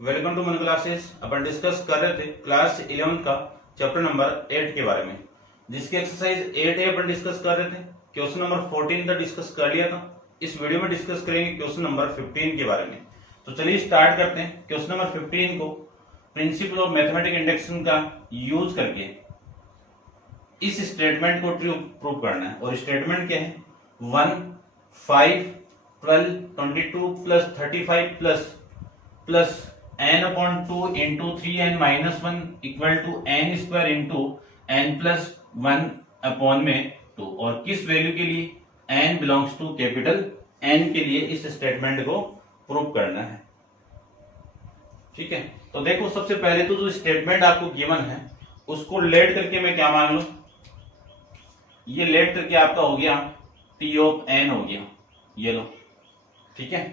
Welcome to मन classes. अपन discuss कर रहे थे क्लास 11 का चैप्टर नंबर 8 के बारे में, जिसकी एक्सरसाइज 8 अपन डिस्कस कर रहे थे। क्वेश्चन नंबर 14 का डिस्कस कर लिया था। इस वीडियो में डिस्कस करेंगे क्वेश्चन नंबर 15 के बारे में। तो चलिए स्टार्ट करते हैं। क्वेश्चन नंबर 15 को प्रिंसिपल ऑफ मैथमेटिकल इंडक्शन का यूज करके इस स्टेटमेंट को ट्रू प्रूव करना है। और स्टेटमेंट क्या है? 1, 5, 12, 22 plus 35 plus n upon 2 into 3n minus 1 equal to n square into n plus 1 upon में 2। और किस वैल्यू के लिए? n belongs to capital n के लिए इस स्टेटमेंट को प्रूव करना है। ठीक है, तो देखो सबसे पहले तो जो स्टेटमेंट आपको गिवन है उसको लेट करके मैं क्या मान लू, ये लेट करके आपका हो गया t ऑफ n हो गया, ये लो। ठीक है,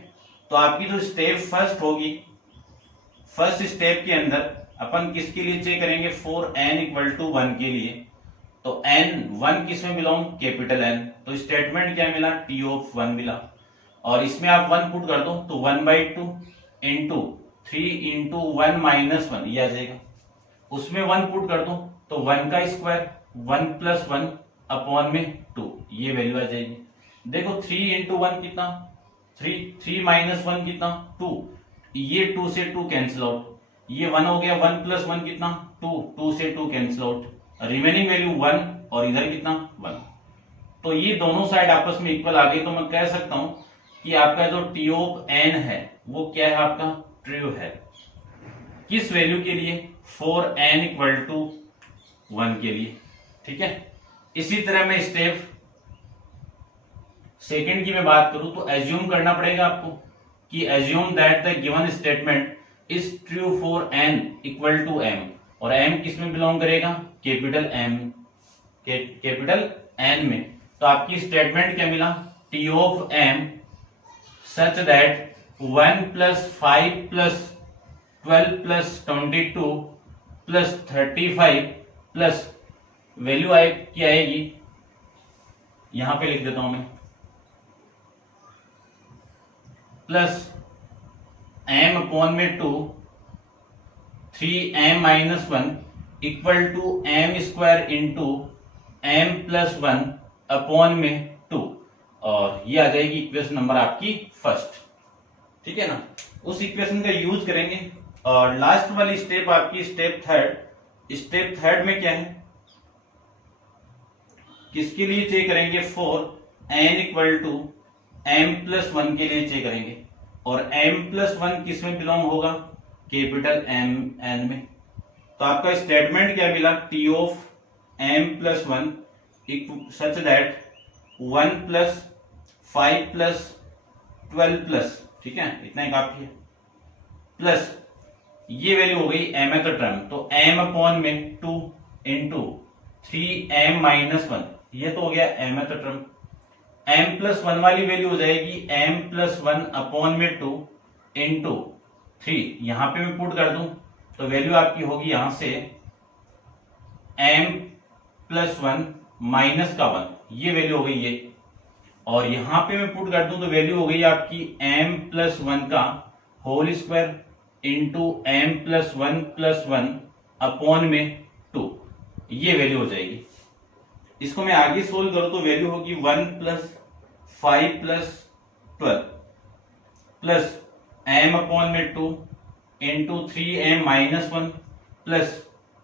तो आपकी जो स्टेप फर्स्ट होगी, फर्स्ट स्टेप के अंदर अपन किसके लिए चेक करेंगे? 4n इक्वल टू 1 के लिए। तो n 1 किस में बिलोंग? Capital n। तो स्टेटमेंट क्या मिला? t ऑफ 1 मिला। और इसमें आप 1 पुट कर दो तो 1/2 इंटू 3 इंटू 1 माइनस 1 ये आ जाएगा। उसमें 1 पुट कर दो तो 1 का स्क्वायर 1 प्लस 1 अपॉन में 2 ये वैल्यू आ जाएगी। देखो 3 इंटू 1 कितना? 3 माइनस 1 कितना? 2। ये 2 से 2 कैंसिल आउट, ये 1 हो गया। 1 प्लस 1 कितना? 2 से 2 कैंसिल आउट, रिमेनिंग वैल्यू 1 और इधर कितना? 1। तो ये दोनों साइड आपस में इक्वल आ गई। तो मैं कह सकता हूं कि आपका जो टी ऑफ एन है वो क्या है? आपका ट्रू है। किस वैल्यू के लिए? 4n इक्वल टू 1 के लिए। ठीक है, इसी तरह मैं स्टेप सेकेंड की मैं बात करूं तो एज्यूम करना पड़ेगा आपको कि assume that the given statement is true for n equal to m। और m किस में बिलोंग करेगा? कैपिटल m, कैपिटल n में। तो आपकी स्टेटमेंट क्या मिला? t of m such that 1 plus 5 plus 12 plus 22 plus 35 plus value क्या आएगी? यहां पे लिख देता हूं मैं, प्लस m अपॉन में 2 3m minus 1 equal to m square into m plus 1 upon में 2। और ये आ जाएगी इक्वेशन नंबर आपकी फर्स्ट। ठीक है ना, उस इक्वेशन का यूज करेंगे। और लास्ट वाली स्टेप आपकी स्टेप थर्ड। स्टेप थर्ड में क्या है? किसके लिए चेक करेंगे? 4n equal to m plus 1 के लिए चेक करेंगे। और m प्लस 1 किस में बिलोंग होगा? कैपिटल m n में। तो आपका स्टेटमेंट क्या मिला? t of m plus 1 such that 1 plus 5 plus 12 plus, ठीक है इतना ही काफी है, प्लस ये वैल्यू हो गई mth टर्म। तो m अपॉन में 2 इंटू 3m माइनस 1 ये तो हो गया mth टर्म। m प्लस 1 वाली वैल्यू हो जाएगी m प्लस 1 अपॉन में 2 इंटू 3। यहां पे मैं पुट कर दूं तो वैल्यू आपकी होगी यहां से m प्लस 1 माइनस का 1 ये वैल्यू हो गई ये। और यहां पे मैं पुट कर दूं तो वैल्यू हो गई आपकी m प्लस 1 का whole square into m plus 1 upon में 2 ये वैल्यू हो जाएगी। इसको मैं आगे सोल्व करूं तो वैल्यू होगी 1 plus 5 plus 12 plus m upon में 2 into 3m minus 1 plus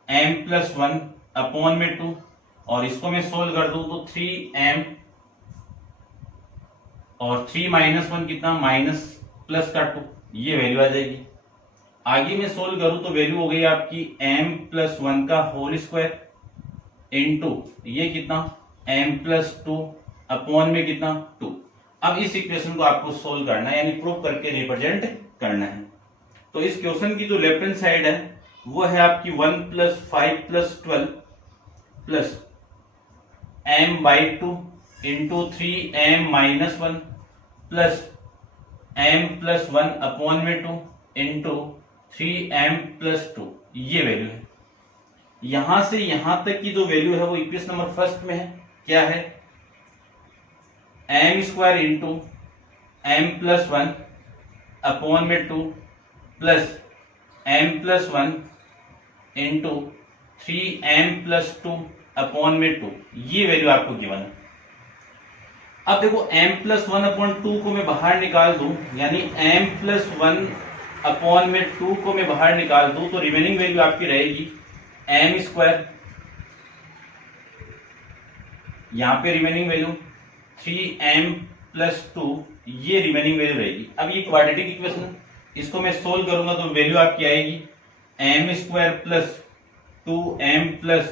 m plus 1 upon में 2। और इसको मैं सोल्व कर दूं तो 3m और 3 माइनस 1 कितना? माइनस प्लस का 2 ये वैल्यू आ जाएगी। आगे मैं सोल्व करूं तो वैल्यू हो गई आपकी m प्लस 1 का होल स्क्वायर इंटू ये कितना? m प्लस 2 अपॉन में कितना? 2। अब इस इक्वेशन को आपको सोल्व करना है, यानी प्रूव करके रिप्रेजेंट करना है। तो इस क्वेश्चन की जो लेफ्ट हैंड साइड है वो है आपकी 1 plus 5 plus 12 plus m/2 into 3m minus 1 plus m plus 1 upon में 2 इंटू 3m प्लस 2 ये वैल्यू है। यहां से यहां तक की जो वैल्यू है वो इक्वेशन नंबर फर्स्ट में है। क्या है? m square into m plus 1 upon में 2 plus m+1 into 3m+2 upon में 2, ये वैल्यू आपको गिवन है। अब देखो m+1 अपॉन 2 को मैं बाहर निकाल दूं, यानी m+1 अपॉन में 2 को मैं बाहर निकाल दूं, तो रिमेनिंग वैल्यू आपकी रहेगी m², यहां पे रिमेनिंग वैल्यू 3m+2, ये रिमेनिंग वैल्यू रहेगी। अब ये क्वाड्रेटिक इक्वेशन है, इसको मैं सोल्व करूंगा तो वैल्यू आपकी आएगी m² plus 2m plus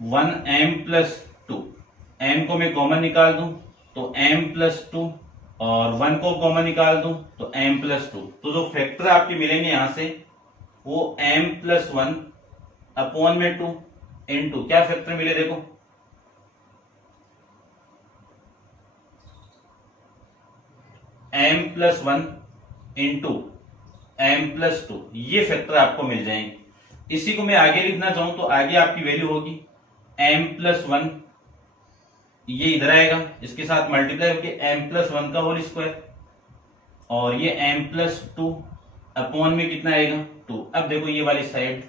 1m+2। m को मैं कॉमन निकाल दूं तो m+2 और 1 को कॉमन निकाल दूं तो m+2। तो जो फैक्टर आपके मिलेंगे यहां से वो m+1 अपॉन में 2 इंटू क्या फैक्टर मिले देखो m+1 इंटू m+2, ये फैक्टर आपको मिल जाएंगे। इसी को मैं आगे लिखना चाहूं तो आगे आपकी वैल्यू होगी m+1, ये इधर आएगा, इसके साथ मल्टीप्लाई होकर m+1 का होल स्क्वायर, और ये m+2 अपॉन में कितना आएगा 2। अब देखो ये वाली साइड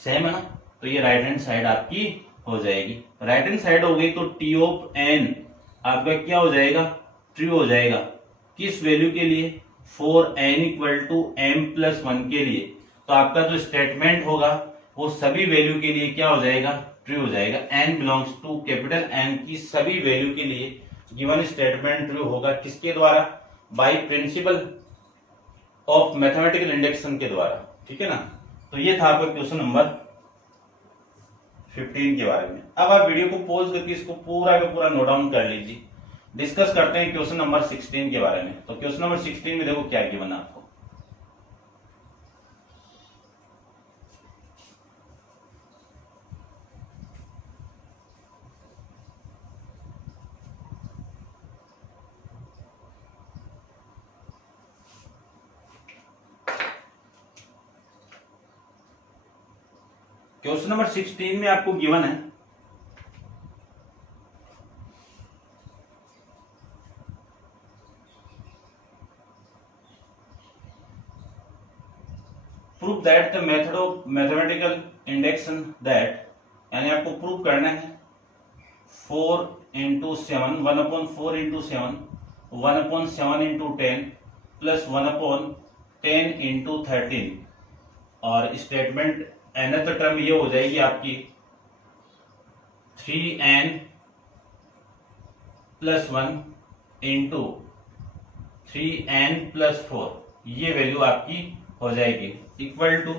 सेम है ना, तो ये राइट हैंड साइड आपकी हो जाएगी। राइट हैंड साइड हो गई तो t ऑफ n आपका क्या हो जाएगा, ट्रू हो जाएगा। किस वैल्यू के लिए, फॉर n = m+1 के लिए। तो आपका जो स्टेटमेंट होगा वो सभी वैल्यू के लिए क्या हो जाएगा, ट्रू हो जाएगा। n belongs to capital N की सभी वैल्यू के लिए गिवन स्टेटमेंट ट्रू होगा। किसके द्वारा, by principle of mathematical induction के द्वारा, ठीक है ना। तो ये था आपका क्वेश्चन नंबर 15 के बारे में। अब आप वीडियो को पॉज करके इसको पूरा का पूरा नोट डाउन कर लीजिए। डिस्कस करते हैं क्वेश्चन नंबर 16 के बारे में। तो क्वेश्चन नंबर 16 में देखो क्या गिवन है आपको। क्वेश्चन नंबर 16 में आपको गिवन है prove that the method of mathematical induction that, यानी आपको प्रूव करना है 4 × 7, 1/4 × 7, 1/7 × 10 प्लस 1/10 × 13, और स्टेटमेंट nth टर्म ये हो जाएगी आपकी 3n + 1 × 3n + 4, ये वैल्यू आपकी हो जाएगी इक्वल टू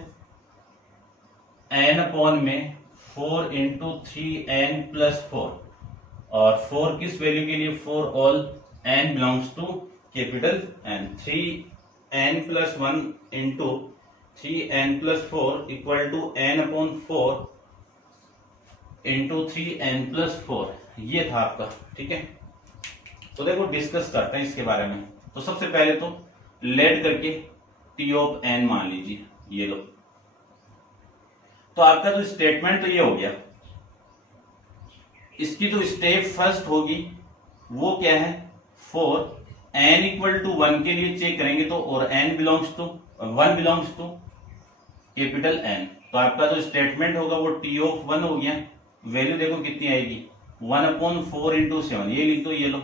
n/4 × 3n + 4, और 4 किस वैल्यू के लिए, for all n belongs to capital N। 3n + 1 × 3n + 4 equal to n/4 × 3n + 4, ये था आपका, ठीक है। तो देखो डिस्कस करते हैं इसके बारे में। तो सबसे पहले तो लेट करके t ऑफ n मान लीजिए, ये लो। तो आपका जो स्टेटमेंट तो ये हो गया। इसकी जो स्टेप फर्स्ट होगी वो क्या है, फॉर n = 1 के लिए चेक करेंगे तो, और n belongs to 1 belongs to capital N। तो आपका जो स्टेटमेंट होगा वो t ऑफ 1 हो गया। वैल्यू देखो कितनी आएगी, 1/4 × 7, ये लिख दो, ये लो।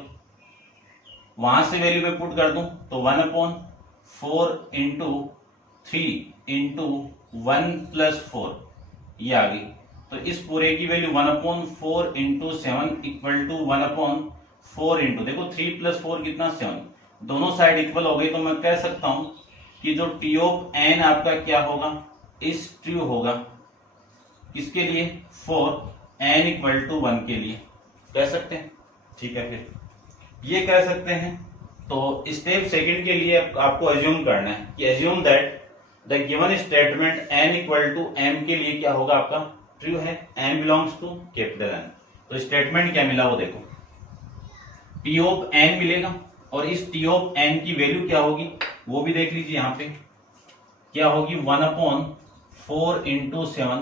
वहां से वैल्यू में पुट कर दूं तो 1/4 × 3 × 1 + 4, ये आ गई। तो इस पूरे की वैल्यू 1/4 × 7 इक्वल टू 1/4 × देखो 3 + 4 कितना 7, दोनों साइड इक्वल हो गई। तो मैं कह सकता हूं कि जो t ऑफ n आपका क्या होगा, इस ट्रू होगा। किसके लिए, फॉर n = 1 के लिए कह सकते हैं, ठीक है। फिर ये कह सकते हैं। तो स्टेप सेकंड के लिए आपको एज्यूम करना है कि assume that the given statement n = m के लिए क्या होगा, आपका ट्रू है, m belongs to capital N। तो स्टेटमेंट क्या मिला वो देखो, t ऑफ n मिलेगा, और इस t ऑफ n की वैल्यू क्या होगी वो भी देख लीजिए। यहाँ पे क्या होगी, 1/4 × 7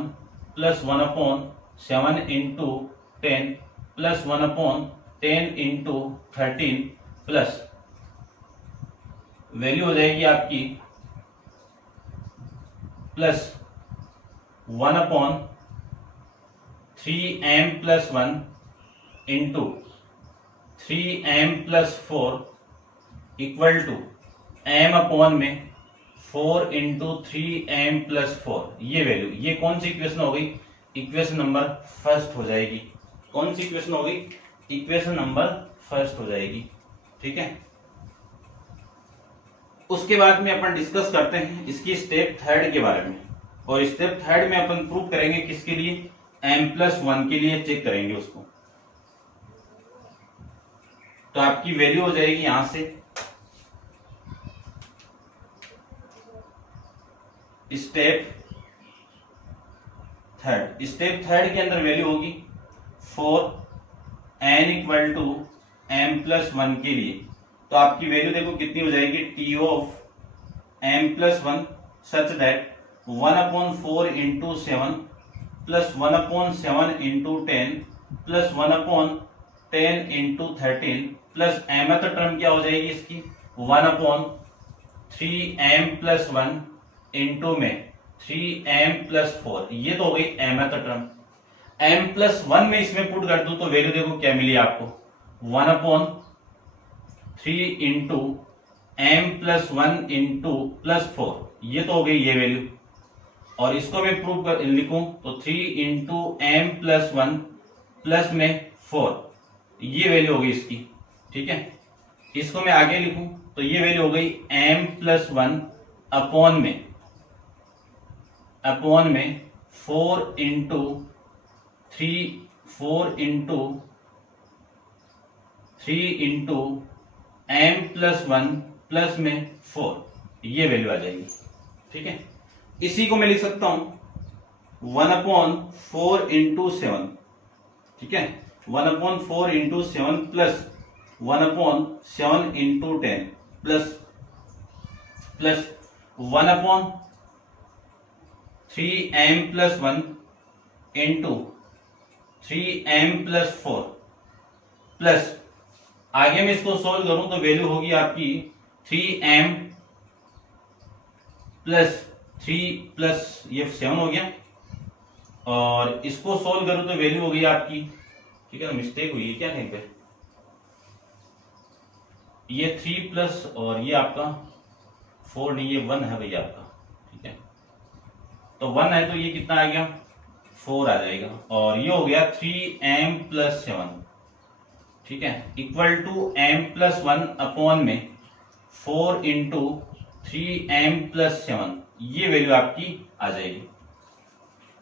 प्लस 1/7 × 10 प्लस 1/10 × 13 प्लस वैल्यू हो जाएगी आपकी plus 1/3m+1 into 3m+4 equal to m/4 into 3m+4। ये वैल्यू, ये कौन सी इक्वेशन हो गई? इक्वेशन नंबर फर्स्ट हो जाएगी। कौन सी इक्वेशन होगी? इक्वेशन नंबर फर्स्ट हो जाएगी। ठीक है, उसके बाद में अपन डिस्कस करते हैं इसकी स्टेप थर्ड के बारे में। और स्टेप थर्ड में अपन प्रूव करेंगे किसके लिए? m+1 के लिए चेक करेंगे उसको। तो आपकी वैल्यू हो जाएगी यहां से स्टेप थर्ड। स्टेप थर्ड के अंदर वैल्यू होगी 4n इक्वल टू m+1 के लिए। तो आपकी वैल्यू देखो कितनी हो जाएगी? t of m+1 such that 1/4 into 7 plus 1/7 into 10 plus 1/10 into 13 plus mth term क्या हो जाएगी इसकी? 1/3m+1 इंटू में 3m+4। ये तो हो गई mth टर्म। m+1 में इसमें पुट कर दूं तो वैल्यू देखो क्या मिली आपको? 1/3 इंटू m+1 इंटू +4। ये तो हो गई ये वैल्यू। और इसको मैं प्रूव कर लिखूं तो 3 इंटू m+1 प्लस में 4, ये वैल्यू हो गई इसकी। ठीक है, इसको मैं आगे लिखूं तो ये वैल्यू हो गई m+1 अपॉन में 4 इंटू 3 इंटू m+1 प्लस में 4, ये वैल्यू आ जाएगी। ठीक है, इसी को मैं लिख सकता हूं 1/4 इंटू 7। ठीक है, 1/4 into 7 plus 1/7 into 10 plus 1/3m+1 into 3m+4 plus आगे मैं इसको सोल्व करूं तो वैल्यू होगी आपकी 3m प्लस 3 प्लस ये 7 हो गया। और इसको सोल्व करूं तो वैल्यू हो गई आपकी, ठीक है, मिस्टेक हुई है क्या कहीं पे? ये 3 प्लस और ये आपका 4 नहीं, ये 1 है भैया आपका। ठीक है, तो 1 है तो ये कितना आ गया? 4 आ जाएगा। और ये हो गया 3m+7। ठीक है, इक्वल टू m+1 अपॉन में 4 इंटू 3m+7, ये वैल्यू आपकी आ जाएगी।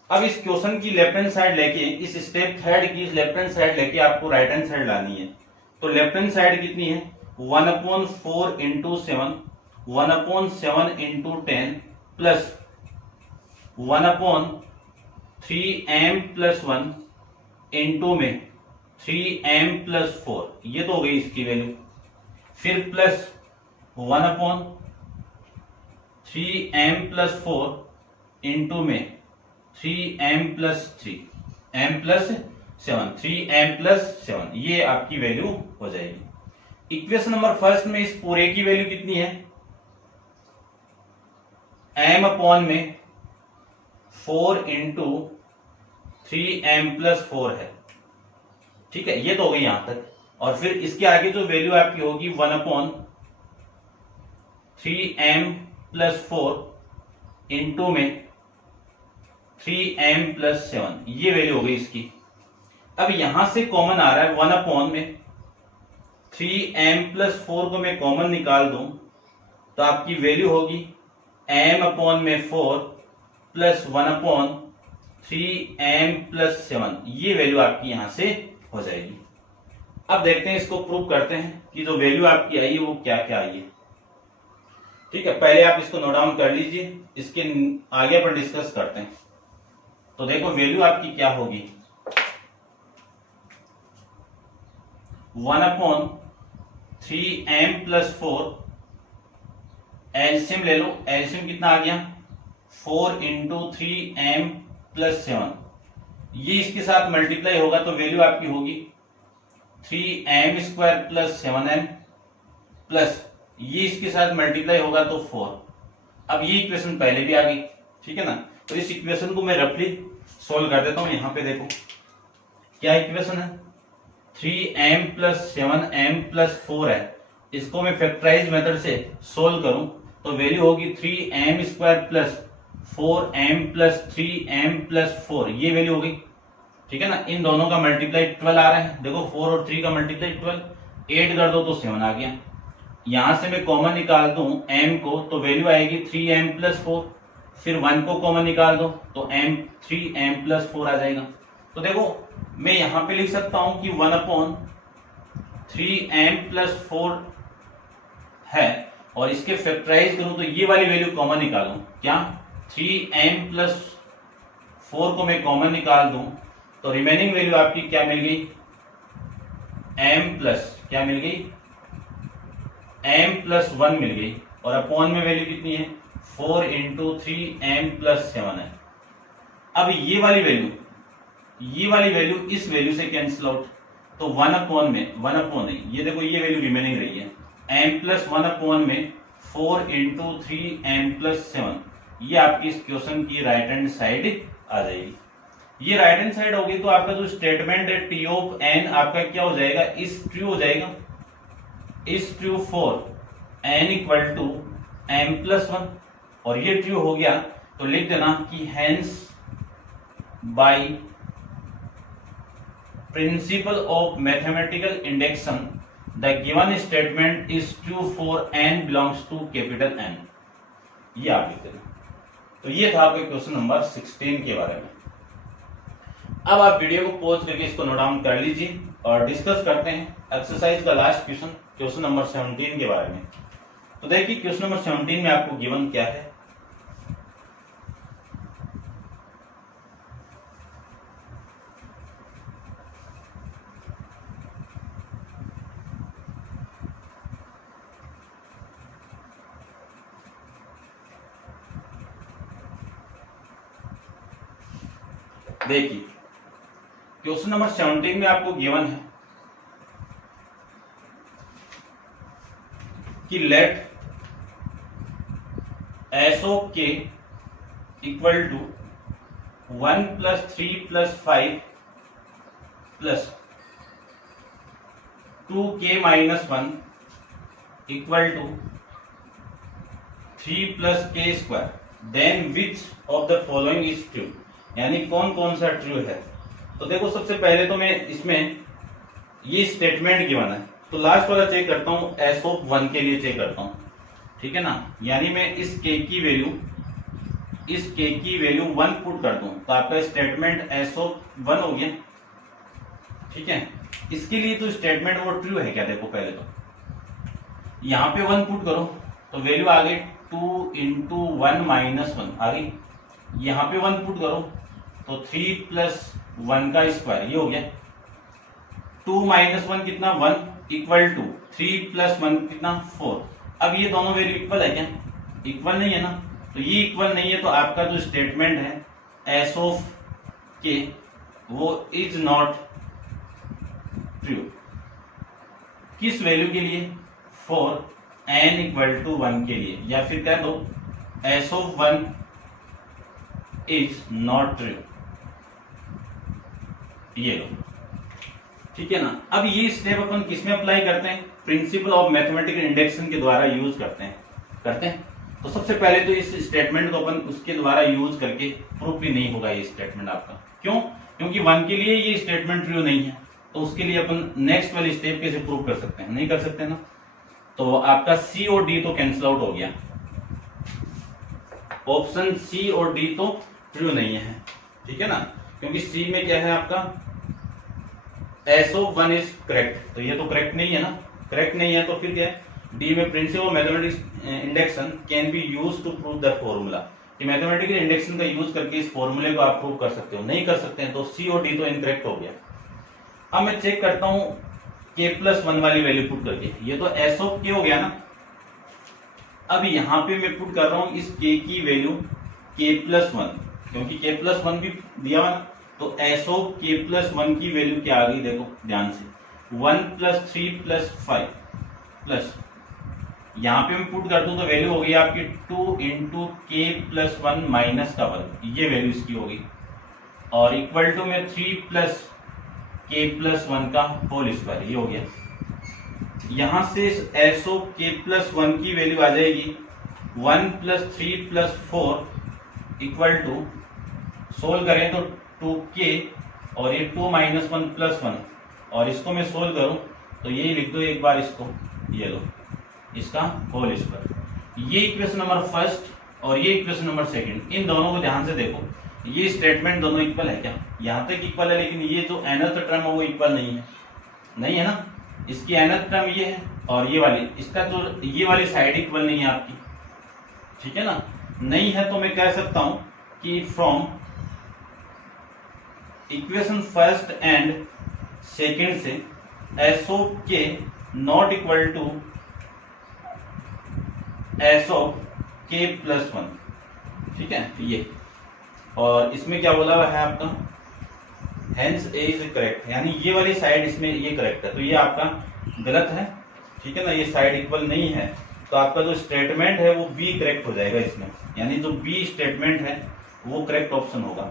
अब इस क्वेश्चन की लेफ्ट हैंड साइड लेके, इस स्टेप थर्ड की लेफ्ट हैंड साइड लेके आपको राइट हैंड साइड लानी है। तो लेफ्ट हैंड साइड कितनी है? 1/4 into 7, 1/7 into 10 plus 1/3m+1 into में 3m+4, ये तो हो गई इसकी वैल्यू। फिर प्लस 1/3m+4 इंटू में 3m+3, m+7, 3m+7, ये आपकी वैल्यू हो जाएगी। इक्वेशन नंबर फर्स्ट में इस पूरे की वैल्यू कितनी है? m अपॉन में 4 इंटू 3m+4 है। ठीक है, ये तो हो गई यहां तक। और फिर इसके आगे जो वैल्यू आपकी होगी 1/3m+4 इंटू में 3m+7, ये वैल्यू हो गई इसकी। अब यहां से कॉमन आ रहा है 1 अपॉन में 3m+4 को मैं कॉमन निकाल दूं तो आपकी वैल्यू होगी m अपॉन में 4 प्लस 1/3m+7, ये वैल्यू आपकी यहां से हो जाएगी। अब देखते हैं, इसको प्रूव करते हैं कि जो वैल्यू आपकी आई है वो क्या क्या आई है। ठीक है, पहले आप इसको नोट डाउन कर लीजिए, इसके आगे पर डिस्कस करते हैं। तो देखो वैल्यू आपकी क्या होगी? 1/3m+4, एलसीएम ले लो। एलसीएम कितना आ गया? 4 इंटू 3m+7, ये इसके साथ मल्टीप्लाई होगा तो वैल्यू आपकी होगी 3m² प्लस 7m प्लस ये इसके साथ मल्टीप्लाई होगा तो 4। अब ये इक्वेशन पहले भी आ गई। ठीक है ना। तो इस इक्वेशन को मैं रफली सोल्व कर देता हूं। यहाँ पे देखो क्या इक्वेशन है, 3m + 7m + 4 है। इसको मैं फैक्टराइज मेथड से सोल्व करूं तो वैल्यू होगी 3m² + 4m + 3m + 4, ये वैल्यू होगी। ठीक है ना। इन दोनों का मल्टीप्लाई 12 आ रहा है, देखो 4 और 3 का मल्टीप्लाई 12, 8 कर दो तो 7 आ गया। यहां से मैं कॉमन निकाल दूं m को तो वैल्यू आएगी 3m + 4, फिर 1 को कॉमन निकाल दो तो 3m + 4 आ जाएगा। तो देखो मैं यहां पे लिख सकता हूं कि 1/3m + 4 है, और इसके फैक्टराइज करूं तो ये वाली वैल्यू कॉमन निकालूं, क्या 3m + 4 को मैं कॉमन निकाल दूं तो रिमेनिंग वैल्यू आपकी क्या मिल गई, क्या मिल गई, m + 1 मिल गई, और अपॉन में वैल्यू कितनी है 4 × 3m + 7 है। अब ये वाली वैल्यू इस वैल्यू से कैंसिल आउट, तो 1/, ये देखो ये वैल्यू रिमेनिंग रही है, m + 1/, 4 × 3m + 7, ये आपकी इस क्वेश्चन की राइट हैंड साइड आ जाएगी। ये राइट हैंड साइड होगी तो आपका जो स्टेटमेंट है T ऑफ n आपका क्या हो जाएगा, इज ट्रू हो जाएगा, is true for n = m + 1, और ये ट्रू हो गया तो लिख देना कि hence by principle of mathematical induction the given statement is true for n belongs to capital N, ये आप लिख देना। तो ये था आपके क्वेश्चन नंबर 16 के बारे में। अब आप वीडियो को पॉज करके इसको नोट डाउन कर लीजिए और डिस्कस करते हैं एक्सरसाइज का लास्ट क्वेश्चन नंबर 17 के बारे में। तो देखिए क्वेश्चन नंबर 17 में आपको गिवन क्या है, देखिए क्वेश्चन नंबर 17 में आपको गिवन है कि late s of k = 1 + 3 + 5 + 2k - 1 = 3 + k², then which of the following is true, यानी कौन कौन सा ट्रू है। तो देखो सबसे पहले तो मैं इसमें ये स्टेटमेंट गिवन है तो लास्ट वाला चेक करता हूं, s of 1 के लिए चेक करता हूं, ठीक है ना। यानी मैं इस k की वैल्यू 1 पुट कर दूं तो आपका स्टेटमेंट s of 1 हो गया, ठीक है। इसके लिए तो स्टेटमेंट वो ट्रू है क्या, देखो पहले तो यहां पे 1 पुट करो तो वैल्यू आ गई 2 × 1 - 1 आ गई, यहां पे 1 पुट करो तो 3 + 1 का स्क्वायर, ये हो गया 2 - 1 कितना 1 = 3 + 1 कितना 4। अब ये दोनों वैल्यू इक्वल है क्या, इक्वल नहीं है ना, तो ये इक्वल नहीं है तो आपका जो स्टेटमेंट है s of k वो इज नॉट ट्रू। किस वैल्यू के लिए, फॉर n = 1 के लिए, या फिर कह दो s of 1 is not true, ये लो, ठीक है ना। अब ये स्टेप अपन किसमें अप्लाई करते हैं, प्रिंसिपल ऑफ मैथमेटिकल इंडेक्शन के द्वारा यूज करते हैं। तो सबसे पहले तो इस स्टेटमेंट को अपन उसके द्वारा यूज करके प्रूफ भी नहीं होगा ये स्टेटमेंट आपका, क्यों, क्योंकि 1 के लिए ये स्टेटमेंट ट्रू नहीं है, तो उसके लिए अपन नेक्स्ट वाली स्टेप कैसे प्रूव कर सकते हैं, नहीं कर सकते ना। तो आपका सी और डी तो कैंसिल आउट हो गया, ऑप्शन सी और डी तो ट्रू नहीं है, ठीक है ना, क्योंकि सी में क्या है आपका s of 1 इज करेक्ट, तो ये तो करेक्ट नहीं है ना, करेक्ट नहीं है तो फिर क्या है, डी में principle mathematics induction can be use to prove the formula, कि मैथमेटिकल इंडेक्शन का यूज करके इस फॉर्मूले को आप प्रूव कर सकते हो, नहीं कर सकते हैं तो सी और डी तो इनकरेक्ट हो गया। अब मैं चेक करता हूं k + 1 वाली वैल्यू पुट करके, ये तो s of k हो गया ना। अब यहां पे मैं पुट कर रहा हूं इस k की वैल्यू k + 1, क्योंकि k + 1 भी दिया हुआ ना, तो s of k + 1 की वैल्यू क्या आ गई, देखो ध्यान से 1 + 3 + 5 + यहाँ पे मैं पुट कर दूं तो वैल्यू होगी आपकी 2 इंटू के प्लस 1 माइनस का 1, ये वैल्यू इसकी होगी, और इक्वल टू में 3 प्लस के प्लस 1 का होल स्क्वायर, ये हो गया। यहां से एस ऑफ के प्लस 1 की वैल्यू आ जाएगी 1 plus 3 plus 4 equal to, solve करें तो 2k और ये 2 माइनस 1 प्लस 1, और इसको मैं सोल्व करूं तो ये लिख दो एक बार इसको, ये लो इसका होल स्क्वायर। ये इक्वेशन नंबर फर्स्ट और ये इक्वेशन नंबर सेकंड, इन दोनों को ध्यान से देखो, ये स्टेटमेंट दोनों इक्वल है क्या? यहाँ तक इक्वल है, लेकिन ये जो nth टर्म है वो इक्वल नहीं है, नहीं है ना। इसकी nth टर्म ये है और ये वाली, इसका जो ये वाली साइड इक्वल नहीं है आपकी, ठीक है ना। नहीं है तो मैं कह सकता हूं कि from equation first and second से S of k not equal to S of k plus 1, ठीक है ये। और इसमें क्या बोला हुआ है आपका, हेंस ए इज करेक्ट, यानी ये वाली साइड इसमें ये करेक्ट है, तो ये आपका गलत है, ठीक है ना। ये साइड इक्वल नहीं है, तो आपका जो स्टेटमेंट है वो बी करेक्ट हो जाएगा इसमें, यानी जो बी स्टेटमेंट है वो करेक्ट ऑप्शन होगा,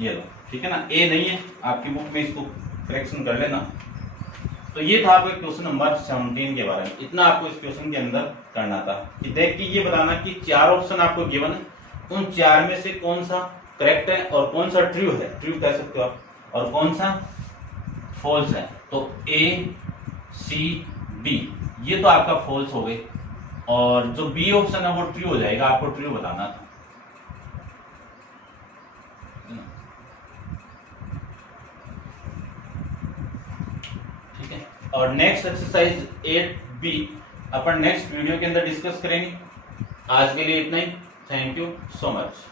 ये लो, ठीक है ना। ए नहीं है आपकी बुक में, इसको करेक्शन कर लेना। तो ये था आपका क्वेश्चन नंबर 17 के बारे में, इतना आपको इस क्वेश्चन के अंदर करना था कि देख के ये बताना कि 4 ऑप्शन आपको गिवन है, उन 4 में से कौन सा करेक्ट है और कौन सा ट्रू है, ट्रू कह सकते हो आप, और कौन सा फॉल्स है। तो ए सी डी ये तो आपका फॉल्स हो गए, और जो बी ऑप्शन है वो ट्रू हो जाएगा, आपको ट्रू बताना था। ठीक है, और नेक्स्ट एक्सरसाइज 8B अपन नेक्स्ट वीडियो के अंदर डिस्कस करेंगे। आज के लिए इतना ही, थैंक यू सो मच।